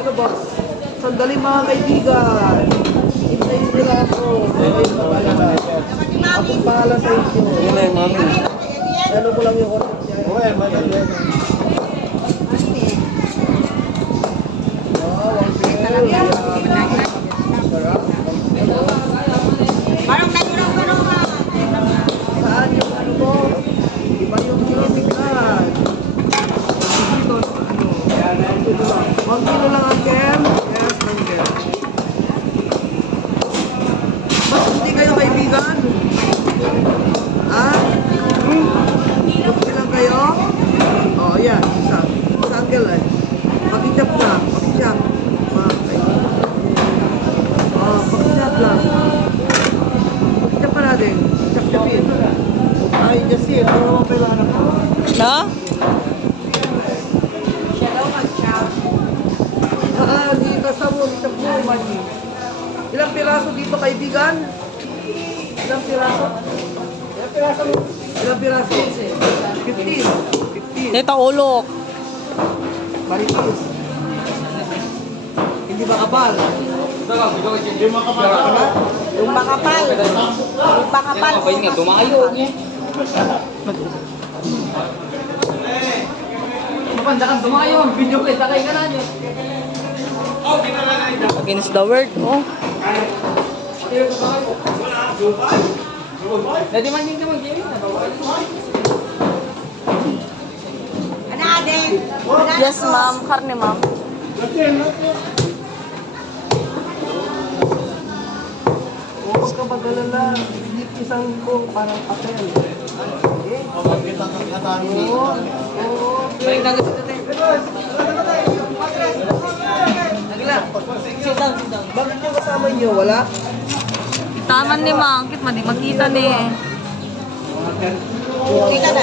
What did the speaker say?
Ano boss? Sandali mga kaibigan. Hintayin nila ako. Hintayin ko pala. Akong bahala sa inyo. Yun na yung mami. Ano ko lang yung oras niya. Oo, madali. Wow, ang sale. Sarap. Parang nagurang-gurang ka. Saan yung ano mo? Iba yung tinitignan. Dito, ano? 1 kilo lang ang kem. Yes, ang kem. Mas hindi kayo kaibigan? Ha? Gusto lang kayo? Oo, yan. Isa. Sa uncle ay. Pag-chop na. Pag-chop. Pag-chop lang. Pag-chop pa natin. Chop-chopin. Ay, just here. Ano naman kailangan ko? Na? Siya daw mag-shout. Hindi kasama. Chop mo. Ilang piraso dito, kaibigan? Ilang piraso? Ilang piraso? 15. 15. Dito ulok. Maritis. Hindi ba kapal? Yung bakapal. Yung bakapal. Ako yun nga, tumayo. Mapandakan tumayo. Video ko, takay ka na nyo. Against the word, oh. Dati man din ka mag-gawin. Ano Aden? Yes, ma'am. Karne, ma'am. Huwag ka mag-alala. Hindi isang ko parang papel. Okay? Oo. Balik na gusto natin. Sit down, sit down. Bakit yung kasama niyo? Wala? Taman ni Mangkit, makita ni. Hindi ka na.